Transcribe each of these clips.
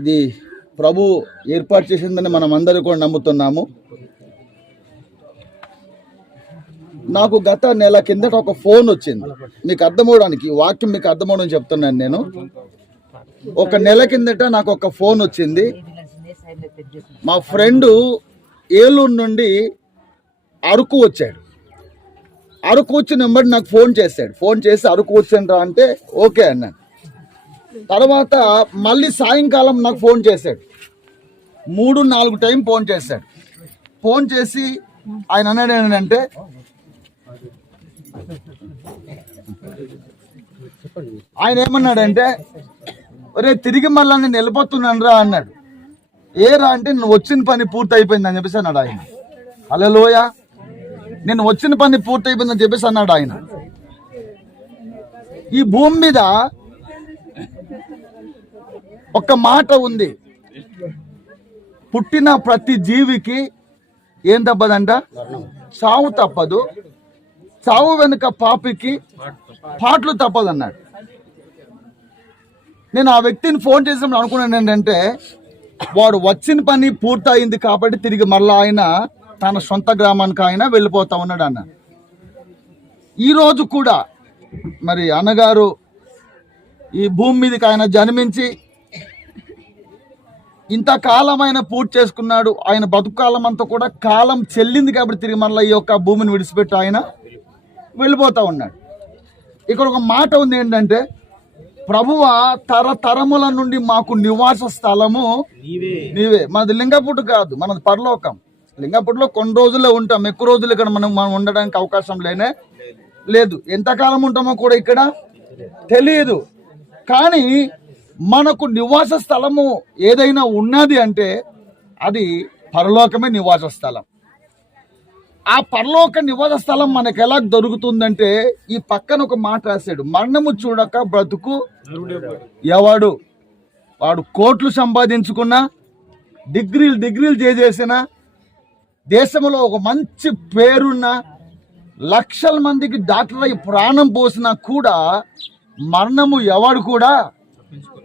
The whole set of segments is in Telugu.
ఇది ప్రభు ఏర్పాటు చేసిందని మనం అందరూ కూడా నమ్ముతున్నాము. నాకు గత నెల కిందట ఒక ఫోన్ వచ్చింది. మీకు అర్థమవడానికి వాక్యం మీకు అర్థమవడం చెప్తున్నాను నేను. ఒక నెల కిందట నాకు ఒక ఫోన్ వచ్చింది. మా ఫ్రెండు ఏలూరు నుండి అరకు వచ్చాడు. అరకు వచ్చిన వెంబడి నాకు ఫోన్ చేశాడు. ఫోన్ చేసి అరకు వచ్చాను అంటే ఓకే అన్నాను. తర్వాత మళ్ళీ సాయంకాలం నాకు ఫోన్ చేశాడు. 3-4 టైం ఫోన్ చేశాడు. ఫోన్ చేసి ఆయన అన్నాడు ఏంటంటే, ఆయన ఏమన్నాడంటే, ఒరే తిరిగి మళ్ళీ నేను వెళ్ళిపోతున్నాను రా అన్నాడు. ఏరా అంటే, నువ్వు వచ్చిన పని పూర్తి అయిపోయింది అని చెప్పేసి అన్నాడు ఆయన. హల్లెలూయా, నేను వచ్చిన పని పూర్తి అయిపోయిందని చెప్పేసి అన్నాడు ఆయన. ఈ భూమి మీద ఒక మాట ఉంది, పుట్టిన ప్రతి జీవికి ఏం తప్పదంట? చావు తప్పదు. చావు వెనుక పాపికి పాటలు తప్పదన్నాడు. నేను ఆ వ్యక్తిని ఫోన్ చేసినప్పుడు అనుకున్నాను ఏంటంటే, వాడు వచ్చిన పని పూర్తయింది కాబట్టి తిరిగి మళ్ళీ ఆయన తన సొంత గ్రామానికి ఆయన వెళ్ళిపోతా ఉన్నాడు అన్న. ఈరోజు కూడా మరి అన్నగారు ఈ భూమి మీదకి ఆయన జన్మించి ఇంతకాలం ఆయన పూర్తి చేసుకున్నాడు. ఆయన బతుకాలం అంతా కూడా కాలం చెల్లింది కాబట్టి తిరిగి మళ్ళీ ఈ యొక్క భూమిని విడిచిపెట్టి ఆయన వెళ్ళిపోతా ఉన్నాడు. ఇక్కడ ఒక మాట ఉంది ఏంటంటే, ప్రభువా తరతరముల నుండి మాకు నివాస స్థలము నీవే. మనది లింగపుట్టు కాదు, మనది పరలోకం. లింగపుట్టులో కొన్ని రోజుల్లో ఉంటాం, ఎక్కువ రోజులు ఇక్కడ మనం ఉండడానికి అవకాశం లేదు. ఎంతకాలం ఉంటామో కూడా ఇక్కడ తెలియదు. కానీ మనకు నివాస స్థలము ఏదైనా ఉన్నది అంటే అది పరలోకమే నివాస స్థలం. ఆ పరలోక నివాస స్థలం మనకు ఎలా దొరుకుతుందంటే, ఈ పక్కన ఒక మాట రాశాడు, మరణము చూడక బ్రతుకు ఎవడు. వాడు కోట్లు సంపాదించుకున్నా, డిగ్రీలు చేసేసిన, దేశంలో ఒక మంచి పేరున్న, లక్షల మందికి డాక్టర్ అయి ప్రాణం పోసినా కూడా మరణము ఎవడు కూడా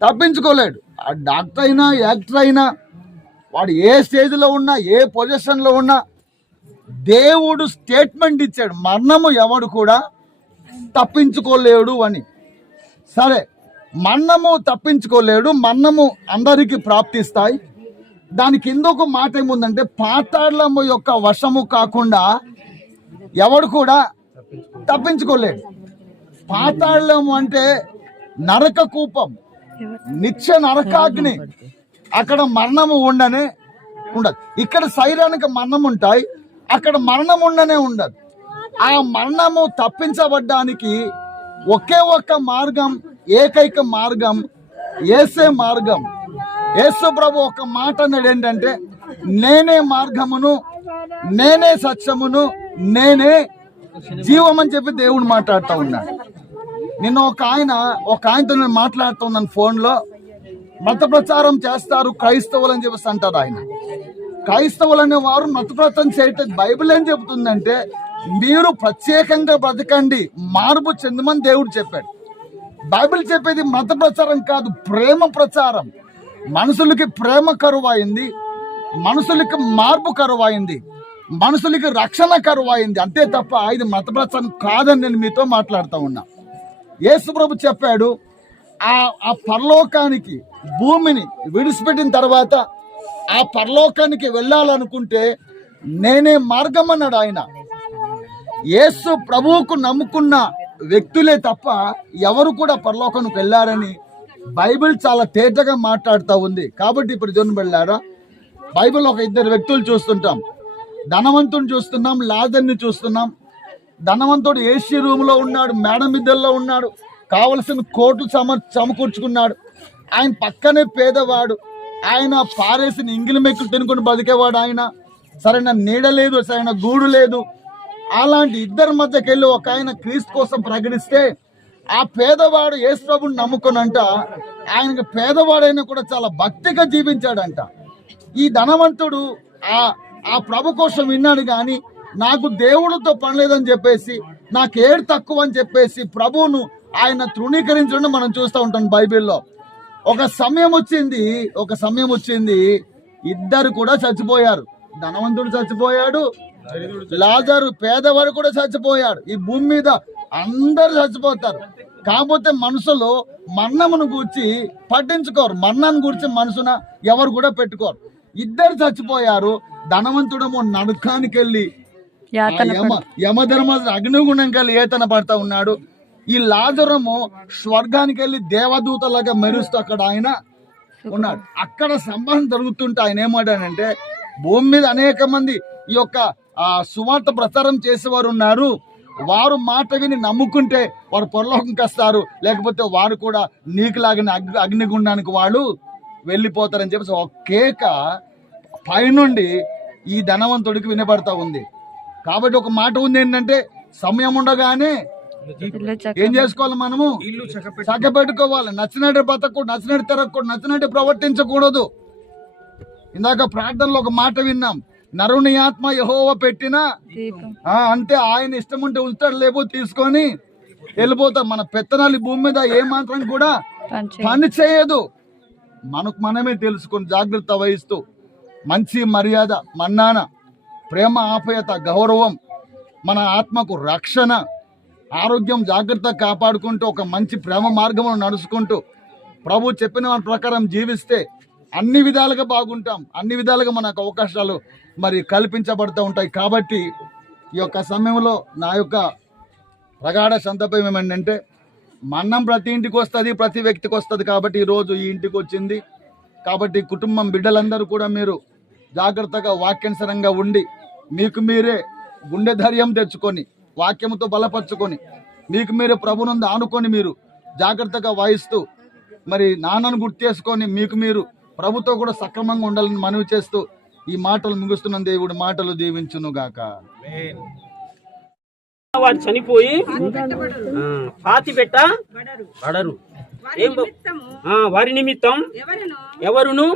తప్పించుకోలేడు. ఆ డాక్టర్ అయినా యాక్టర్ అయినా, వాడు ఏ స్టేజ్లో ఉన్నా, ఏ పొజిషన్లో ఉన్నా, దేవుడు స్టేట్మెంట్ ఇచ్చాడు, మరణము ఎవడు కూడా తప్పించుకోలేడు అని. సరే, మరణము తప్పించుకోలేడు, మరణము అందరికీ ప్రాప్తిస్తాయి. దాని కింద ఒక మాట ఏముందంటే, పాతాళము యొక్క వశము కాకుండా ఎవడు కూడా తప్పించుకోలేడు. పాతాళము అంటే నరక కూపం, నిత్య నరకాగ్ని. అక్కడ మరణము ఉండదు. ఇక్కడ శరీరానికి మరణం ఉంటాయి, అక్కడ మరణం ఉండనే ఉండదు. ఆ మరణము తప్పించబడ్డానికి ఒకే ఒక్క మార్గం, ఏకైక మార్గం యేసే మార్గం. యేసు ప్రభు ఒక మాట అన్నాడు ఏంటంటే, నేనే మార్గమును, నేనే సత్యమును, నేనే జీవం అని చెప్పి దేవుడు మాట్లాడుతూ ఉన్నాడు. నిన్న ఒక ఆయనతో నేను మాట్లాడుతున్నాను ఫోన్లో. మత ప్రచారం చేస్తారు క్రైస్తవులు అని చెప్పేసి అంటారు ఆయన. క్రైస్తవులు అనే వారు మత ప్రచారం చేయటం బైబిల్ ఏం చెబుతుందంటే, మీరు ప్రత్యేకంగా బ్రతకండి, మార్పు చెందమని దేవుడు చెప్పాడు. బైబిల్ చెప్పేది మత ప్రచారం కాదు, ప్రేమ ప్రచారం. మనుషులకి ప్రేమ కరువైంది, మనుషులకి మార్పు కరువైంది, మనుషులకి రక్షణ కరువైంది, అంతే తప్ప ఇది మత ప్రచారం కాదని నేను మీతో మాట్లాడుతూ ఉన్నా. యేసు ప్రభు చెప్పాడు, ఆ పరలోకానికి భూమిని విడిచిపెట్టిన తర్వాత ఆ పరలోకానికి వెళ్ళాలనుకుంటే నేనే మార్గం అన్నాడు ఆయన. యేసు ప్రభువుకు నమ్ముకున్న వ్యక్తులే తప్ప ఎవరు కూడా పరలోకానికి వెళ్ళారని బైబిల్ చాలా తేటగా మాట్లాడుతూ ఉంది. కాబట్టి ఇప్పుడు జోన్ వెళ్ళారా, బైబిల్ ఒక 2 వ్యక్తులు చూస్తుంటాం. ధనవంతుని చూస్తున్నాం, లాజర్ని చూస్తున్నాం. ధనవంతుడు ఏసీ రూమ్లో ఉన్నాడు, మేడ మిద్దెల్లో ఉన్నాడు, కావలసిన కోట్లు సమకూర్చుకున్నాడు. ఆయన పక్కనే పేదవాడు, ఆయన పారేసిన ఇంగిలి మెక్కులు తినుకుని బతికేవాడు. ఆయన సరైన నీడ లేదు, సరైన గూడు లేదు. అలాంటి ఇద్దరి మధ్యకి వెళ్ళి ఒక ఆయన క్రీస్తు కోసం ప్రకటిస్తే, ఆ పేదవాడు యేసు ప్రభుని నమ్ముకునంట ఆయనకి పేదవాడైనా కూడా చాలా భక్తిగా జీవించాడంట. ఈ ధనవంతుడు ఆ ప్రభు కోసం విన్నాడు, కానీ నాకు దేవుడితో పని లేదని చెప్పేసి, నాకేడు తక్కువ అని చెప్పేసి ప్రభువును ఆయన తృణీకరించడం మనం చూస్తూ ఉంటాం బైబిల్లో. ఒక సమయం వచ్చింది ఇద్దరు కూడా చచ్చిపోయారు. ధనవంతుడు చచ్చిపోయాడు, లాజరు పేదవాడు కూడా చచ్చిపోయాడు. ఈ భూమి మీద అందరు చచ్చిపోతారు. కాకపోతే మనసులో మరణమును గూర్చి పట్టించుకోరు, మరణాన్ని గూర్చి మనసున ఎవరు కూడా పెట్టుకోరు. ఇద్దరు చచ్చిపోయారు. ధనవంతుడేమో నరకానికి వెళ్ళి యమధర్మ అగ్నిగుండంకి వెళ్ళి ఏతన పడతా ఉన్నాడు. ఈ లాజరము స్వర్గానికి వెళ్ళి దేవదూతలాగా మెరుస్తూ అక్కడ ఆయన ఉన్నాడు. అక్కడ సంబంధం జరుగుతుంటే ఆయన ఏమాడానంటే, భూమి మీద అనేక మంది ఈ యొక్క సువార్త ప్రచారం చేసేవారు ఉన్నారు. వారు మాట విని నమ్ముకుంటే వారు పరలోకంకి వస్తారు, లేకపోతే వారు కూడా నీకు లాగిన అగ్నిగుండానికి వాళ్ళు వెళ్ళిపోతారని చెప్పేసి ఒక కేక పైనుండి ఈ ధనవంతుడికి వినబడతా ఉంది. కాబట్టి ఒక మాట ఉంది ఏంటంటే, సమయం ఉండగానే ఏం చేసుకోవాలి, మనము చక్కబెట్టుకోవాలి. నచ్చినట్టు బతకూడదు, నచ్చినట్టు తిరగకూడదు, నచ్చినట్టు ప్రవర్తించకూడదు. ఇందాక ప్రార్థనలో ఒక మాట విన్నాం, నరుని ఆత్మ యెహోవా పెట్టిన అంటే ఆయన ఇష్టం ఉంటే ఉంచుతాడు, లేకపోతే తీసుకొని వెళ్ళిపోతాం. మన పెత్తనాలు భూమి మీద ఏ మాత్రం కూడా పని చేయదు. మనకు మనమే తెలుసుకొని జాగ్రత్త వహిస్తూ మంచి మర్యాద, మన్నాన, ప్రేమ, ఆప్యాయత, గౌరవం, మన ఆత్మకు రక్షణ, ఆరోగ్యం జాగ్రత్తగా కాపాడుకుంటూ ఒక మంచి ప్రేమ మార్గంలో నడుచుకుంటూ ప్రభు చెప్పిన వారి ప్రకారం జీవిస్తే అన్ని విధాలుగా బాగుంటాం. అన్ని విధాలుగా మనకు అవకాశాలు మరి కల్పించబడుతూ ఉంటాయి. కాబట్టి ఈ యొక్క సమయంలో నా యొక్క ప్రగాఢ సంతపం ఏమంటే, మరణం ప్రతి ఇంటికి వస్తుంది, ప్రతి వ్యక్తికి వస్తుంది. కాబట్టి ఈరోజు ఈ ఇంటికి వచ్చింది. కాబట్టి కుటుంబం బిడ్డలందరూ కూడా మీరు జాగ్రత్తగా వాక్యానుసరంగా ఉండి మీకు మీరే గుండె ధైర్యం తెచ్చుకొని వాక్యముతో బలపరుచుకొని మీకు మీరే ప్రభునందు ఆనుకొని మీరు జాగ్రత్తగా వాయిస్తూ మరి నాన్నను గుర్తు చేసుకొని మీకు మీరు ప్రభుతో కూడా సక్రమంగా ఉండాలని మనవి చేస్తూ ఈ మాటలు ముగిస్తున్న దేవుడు మాటలు దీవించును గాక. వారు చనిపోయి పాతి పెట్ట పడరు, వారి నిమిత్తం ఎవరును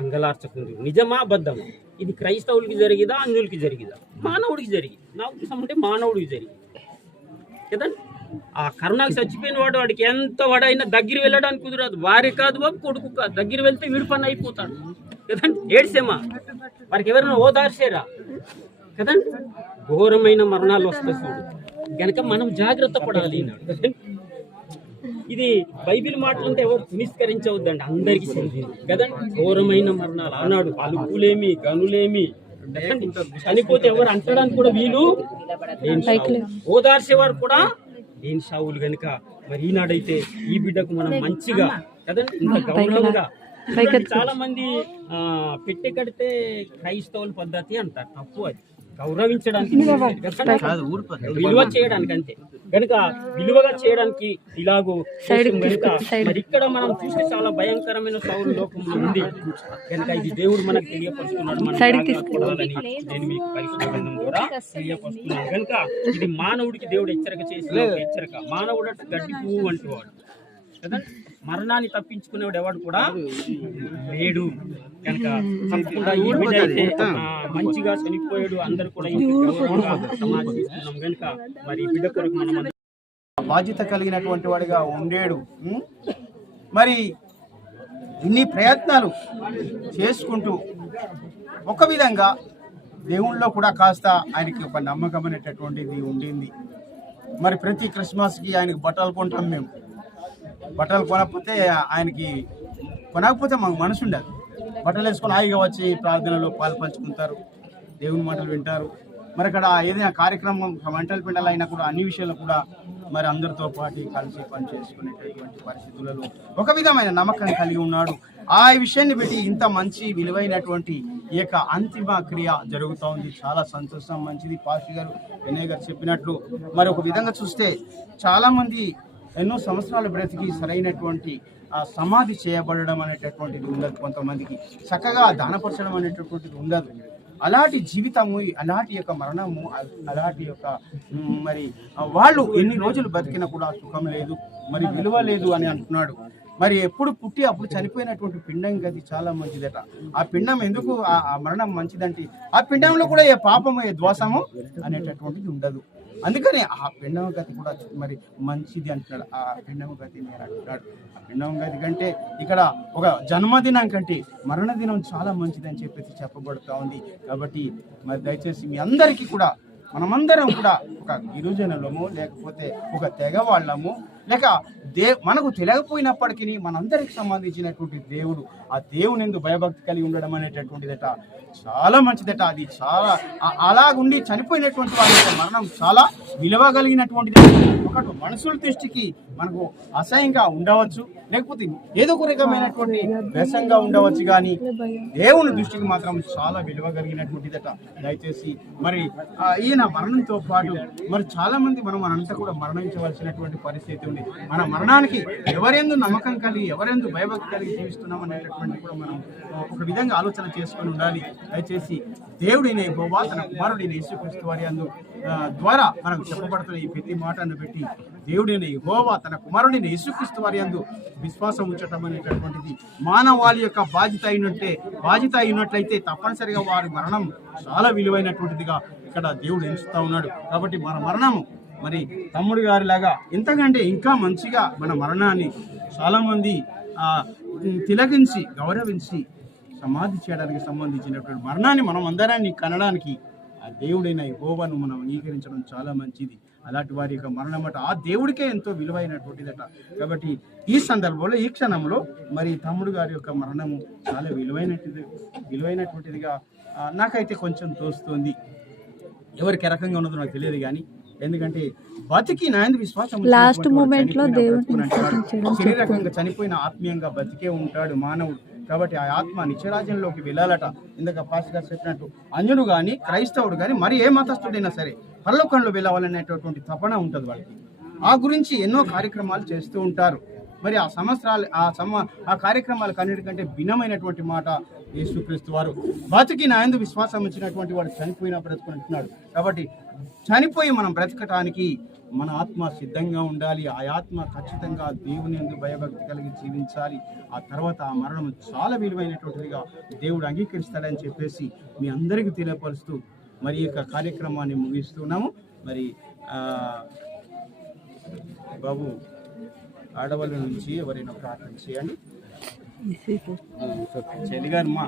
అంగలార్చకుందు. నిజమా అబద్ధమా? ఇది క్రైస్తవులకి జరిగిదా, అన్యులకి జరిగిదా? మానవుడికి జరిగింది. నా ఉద్దేశం అంటే మానవుడికి జరిగింది కదండి. ఆ కరుణాకి చచ్చిపోయిన వాడికి ఎంత వాడైనా దగ్గర వెళ్ళడానికి కుదరదు. వారి కాదు బాబు, కొడుకు కాదు, దగ్గర వెళ్తే వీడి పని అయిపోతాడు కదండి. ఏడ్సేమా వారికి ఎవరైనా ఓదార్చేరా కదండి. ఘోరమైన మరణాలు వస్తాయి చూడు. కనుక మనం జాగ్రత్త పడాలి. ఇది బైబిల్ మాటలంటే ఎవరు తిరస్కరించవద్దండి, అందరికీ చెందింది కదండి. ఘోరమైన మరణాలు ఆనాడు అలుపులేమి గనులేమి చనిపోతే ఎవరు అంటడానికి కూడా వీలు, ఓదార్చేవారు కూడా ఏం షావులు. కనుక మరి ఈనాడైతే ఈ బిడ్డకు మనం మంచిగా కదండి, ఇంత గౌరవంగా. చాలా మంది పెట్టె కడితే క్రైస్తవుల పద్ధతి అంటారు, తప్పు. అది గౌరవించడానికి, విలువ చేయడానికి అంతే. కనుక విలువగా చేయడానికి ఇలాగూ కనుక మరి ఇక్కడ మనం చూస్తే చాలా భయంకరమైన సౌలు లోకంలో ఉంది. కనుక ఇది దేవుడు మనకు తెలియపరుస్తున్నాడు, మనం జాగ్రత్తపడాలని నేను మీకు పరిశుద్ధ గ్రంథం ద్వారా తెలియపరుస్తున్నాను. కనుక ఇది మానవుడికి దేవుడు హెచ్చరిక చేసిన హెచ్చరిక. మానవుడు అంటే గడ్డి పువ్వు అంటువాడు కదా, మరణాన్ని తప్పించుకునేవాడు ఎవడు కూడా లేడు. కనుక తప్పకుండా ఈ బిడ్డ అయితే మంచిగా చనిపోయాడు, అందరు కూడా సమాధిస్తున్నాం. కనుక మరి ఈ బిడ్డ కొరకు మనం బాధ్యత కలిగినటువంటి వాడిగా ఉండేడు. మరి ఇన్ని ప్రయత్నాలు చేసుకుంటూ ఒక విధంగా దేవుళ్ళలో కూడా కాస్త ఆయనకి ఒక నమ్మకం అనేటటువంటిది ఉండింది. మరి ప్రతి క్రిస్మస్కి ఆయనకి బట్టలు కొంటాం మేము. బట్టలు కొనకపోతే ఆయనకి కొనకపోతే మాకు మనసు ఉండదు. బట్టలు వేసుకొని హాయిగా వచ్చి ప్రార్థనలో పాల్పంచుకుంటారు, దేవుని మాటలు వింటారు. మరి అక్కడ ఏదైనా కార్యక్రమం వంటలు పిండాలు అయినా కూడా అన్ని విషయాలు కూడా మరి అందరితో పాటు కలిసి పని చేసుకునేటటువంటి పరిస్థితులలో ఒక విధమైన నమ్మకం కలిగి ఉన్నాడు. ఆ విషయాన్ని బట్టి ఇంత మంచి విలువైనటువంటి ఈ యొక్క అంతిమ క్రియ జరుగుతూ ఉంది. చాలా సంతోషం, మంచిది. పాస్టర్ గారు, వినయ్ గారు చెప్పినట్లు మరి ఒక విధంగా చూస్తే చాలామంది ఎన్నో సంవత్సరాలు బ్రతికి సరైనటువంటి సమాధి చేయబడడం అనేటటువంటిది ఉండదు. కొంతమందికి చక్కగా దానపరచడం అనేటటువంటిది ఉండదు. అలాంటి జీవితము, అలాంటి యొక్క మరణము, అలాంటి యొక్క మరి వాళ్ళు ఎన్ని రోజులు బతికినా కూడా సుఖం లేదు, మరి విలువ లేదు అని అంటున్నాడు. మరి ఎప్పుడు పుట్టి అప్పుడు చనిపోయినటువంటి పిండం గది చాలా మంచిదట. ఆ పిండం ఎందుకు ఆ మరణం మంచిదంటే ఆ పిండంలో కూడా ఏ పాపము ఏ ద్వేషము అనేటటువంటిది ఉండదు. అందుకని ఆ పిండమ గతి కూడా మరి మంచిది అంటున్నాడు. ఆ పిండమ గతి నేను అంటున్నాడు. ఆ పిండమ గతి కంటే ఇక్కడ ఒక జన్మదినం కంటే మరణదినం చాలా మంచిది అని చెప్పేసి చెప్పబడుతూ ఉంది. కాబట్టి మరి దయచేసి మీ అందరికీ కూడా మనమందరం కూడా ఒక గిరిజనులము, లేకపోతే ఒక తెగవాళ్ళము, లేక మనకు తెలియకపోయినప్పటికీ మనందరికి సంబంధించినటువంటి దేవుడు, ఆ దేవుని యందు భయభక్తి కలిగి ఉండడం అనేటటువంటిదట చాలా మంచిదట. అది చాలా అలాగుండి చనిపోయినటువంటి వారి యొక్క మరణం చాలా విలువ కలిగినటువంటిది. ఒకటి మనుషుల దృష్టికి మనకు అసహ్యంగా ఉండవచ్చు, లేకపోతే ఏదో ఒక రకమైనటువంటి వ్యసంగా ఉండవచ్చు, కానీ దేవుని దృష్టికి మాత్రం చాలా విలువ కలిగినటువంటిదట. దయచేసి మరి ఈయన మరణంతో పాటు మరి చాలా మంది మనంతా కూడా మరణించవలసినటువంటి పరిస్థితి ఉంది. మన మరణానికి ఎవరెందు నమ్మకం కలిగి, ఎవరెందు భయభక్తి కలిగి జీవిస్తున్నాం అనేటటువంటి కూడా మనం ఒక విధంగా ఆలోచన చేసుకొని ఉండాలి. దయచేసి దేవుడైన యెహోవా తన కుమారుడైన యేసుక్రీస్తు వారి యందు ద్వారా మనకు చెప్పబడుతున్న ఈ ప్రతి మాటను పెట్టి దేవుడైన యెహోవా తన కుమారుడైన యేసుక్రీస్తు వారి యందు విశ్వాసం ఉంచటం అనేటటువంటిది మానవాళి యొక్క బాధ్యత అయినట్లయితే తప్పనిసరిగా వారి మరణం చాలా విలువైనటువంటిదిగా ఇక్కడ దేవుడు ఎంచుతా ఉన్నాడు. కాబట్టి మన మరణము మరి తమ్ముడు గారి లాగా ఎంతకంటే ఇంకా మంచిగా మన మరణాన్ని చాలా మంది తిలకించి గౌరవించి సమాధి చేయడానికి సంబంధించినటువంటి మరణాన్ని మనం అందరాన్ని కనడానికి ఆ దేవుడైన యెహోవాను మనం అంగీకరించడం చాలా మంచిది. అలాంటి వారి యొక్క మరణం అట ఆ దేవుడికే ఎంతో విలువైనటువంటిదట. కాబట్టి ఈ సందర్భంలో ఈ క్షణంలో మరి తమ్ముడు గారి యొక్క మరణము చాలా విలువైనటువంటిదిగా నాకైతే కొంచెం తోస్తుంది. ఎవరికి రకంగా ఉన్నదో నాకు తెలియదు, కానీ ఎందుకంటే బతికి నాయందు విశ్వాసం లాస్ట్ మూమెంట్ లో శరీరకంగా చనిపోయిన ఆత్మీయంగా బతికే ఉంటాడు మానవుడు. కాబట్టి ఆ ఆత్మ నిత్యరాజ్యంలోకి వెళ్ళాలట. ఇందాక పాస్టర్ గారు చెప్పినట్టు అన్యుడు కానీ క్రైస్తవుడు కానీ మరి ఏ మతస్థుడైనా సరే పరలోకంలో వెళ్ళాలనేటటువంటి తపన ఉంటుంది వాళ్ళకి. ఆ గురించి ఎన్నో కార్యక్రమాలు చేస్తూ ఉంటారు. మరి ఆ సంవత్సరాలు ఆ కార్యక్రమాలకు అన్నిటికంటే భిన్నమైనటువంటి మాట యేసుక్రీస్తు వారు బతికి నాయందు విశ్వాసం ఉంచినటువంటి వాడు చనిపోయినా బ్రతుకుంటున్నాడు. కాబట్టి చనిపోయి మనం బ్రతకటానికి మన ఆత్మ సిద్ధంగా ఉండాలి. ఆ ఆత్మ ఖచ్చితంగా దేవుని యందు భయభక్తి కలిగి జీవించాలి. ఆ తర్వాత ఆ మరణం చాలా విలువైనటువంటిదిగా దేవుడు అంగీకరిస్తాడని చెప్పేసి మీ అందరికీ తెలియపరుస్తూ మరి ఈ యొక్క కార్యక్రమాన్ని ముగిస్తున్నాము. మరి బాబు ఆడవాళ్ళ నుంచి ఎవరైనా ప్రార్థన చేయండి. చెల్లి గారు మా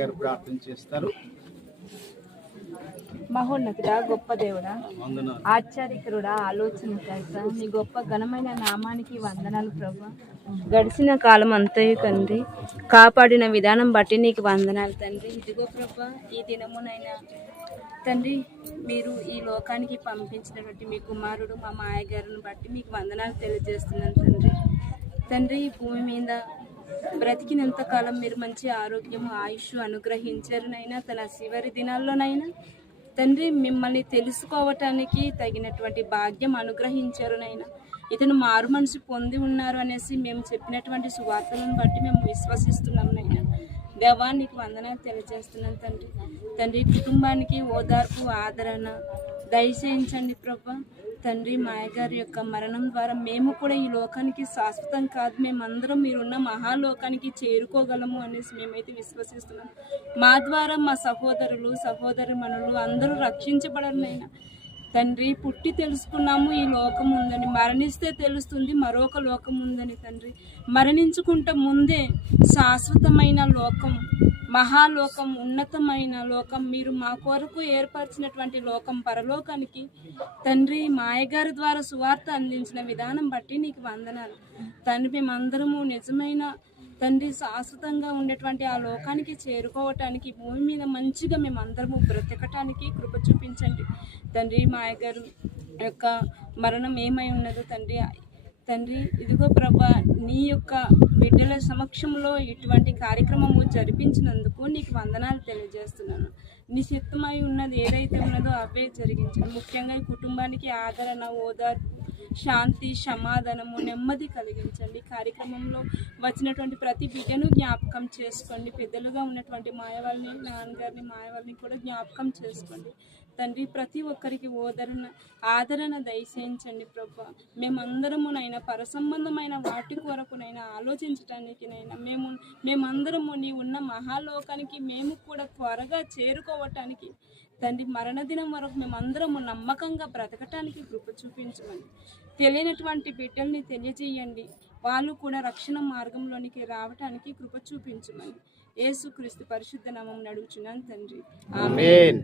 గారు ప్రార్థన చేస్తారు. మహోన్నతుడా, గొప్ప దేవుడా, ఆశ్చర్యకరుడా, ఆలోచనకర్త, నీ గొప్ప ఘనమైన నామానికి వందనాలు ప్రభు. గడిచిన కాలం అంతయు తండ్రి కాపాడిన విధానం బట్టి నీకు వందనాలు తండ్రి. ఇదిగో ప్రభు, ఈ దినమునైనా తండ్రి మీరు ఈ లోకానికి పంపించినటువంటి మీ కుమారుడు మా మాయగారిని బట్టి మీకు వందనాలు తెలియజేస్తున్నాను తండ్రి. తండ్రి ఈ భూమి మీద బ్రతికినంత కాలం మీరు మంచి ఆరోగ్యం ఆయుష్ అనుగ్రహించారునైనా తన చివరి దినాల్లోనైనా తండ్రి మిమ్మల్ని తెలుసుకోవటానికి తగినటువంటి భాగ్యం అనుగ్రహించారునైనా ఇతను మారు మనసు పొంది ఉన్నారు అనేసి మేము చెప్పినటువంటి సువార్తలను బట్టి మేము విశ్వసిస్తున్నాం నైనా. దేవా నీకు వందనాలు తెలియజేస్తున్నాను తండ్రి. తండ్రి కుటుంబానికి ఓదార్పు ఆదరణ దయచేయించండి ప్రభా. తండ్రి మాయగారి యొక్క మరణం ద్వారా మేము కూడా ఈ లోకానికి శాశ్వతం కాదు, మేమందరం మీరున్న మహాలోకానికి చేరుకోగలము అనేసి మేమైతే విశ్వసిస్తున్నాం. మా ద్వారా మా సహోదరులు సహోదరిమణులు అందరూ రక్షించబడనైనా తండ్రి. పుట్టి తెలుసుకున్నాము ఈ లోకం ఉందని, మరణిస్తే తెలుస్తుంది మరొక లోకం ఉందని తండ్రి. మరణించుకుంటే ముందే శాశ్వతమైన లోకం, మహాలోకం, ఉన్నతమైన లోకం, మీరు మా కొరకు ఏర్పరిచినటువంటి లోకం పరలోకానికి తండ్రి మాయగారి ద్వారా సువార్త అందించిన విధానం బట్టి నీకు వందనాలు తండ్రి. మేమందరము నిజమైన తండ్రి శాశ్వతంగా ఉండేటువంటి ఆ లోకానికి చేరుకోవటానికి భూమి మీద మంచిగా మేమందరము బ్రతకటానికి కృప చూపించండి తండ్రి. మాయగారు యొక్క మరణం ఏమై ఉన్నదో తండ్రి. తండ్రి ఇదిగో ప్రభా, నీ యొక్క బిడ్డల సమక్షంలో ఇటువంటి కార్యక్రమము జరిపించినందుకు నీకు వందనాలు తెలియజేస్తున్నాను. నీ చిత్తమై ఉన్నది ఏదైతే ఉన్నదో అవే జరిగించండి. ముఖ్యంగా ఈ కుటుంబానికి ఆదరణ ఓదార్పు శాంతి సమాధానము నెమ్మది కలిగించండి. కార్యక్రమంలో వచ్చినటువంటి ప్రతి బిడ్డను జ్ఞాపకం చేసుకోండి. పెద్దలుగా ఉన్నటువంటి మాయవాళ్ళని నాన్నగారిని మాయవాళ్ళని కూడా జ్ఞాపకం చేసుకోండి తండ్రి. ప్రతి ఒక్కరికి ఆదరణ దయచేయించండి ప్రభా. మేమందరమునైనా పరసంబంధమైన వాటి కొరకునైనా ఆలోచించటానికినైనా మేమందరము నీ ఉన్న మహాలోకానికి మేము కూడా త్వరగా చేరుకోవటానికి తండ్రి మరణదినం వరకు మేమందరము నమ్మకంగా బ్రతకటానికి కృప చూపించమని, తెలియనటువంటి బిడ్డల్ని తెలియజేయండి, వాళ్ళు కూడా రక్షణ మార్గంలోనికి రావటానికి కృప చూపించమని యేసుక్రీస్తు పరిశుద్ధ నామమున అడుగుచున్నాను తండ్రి. ఆమేన్.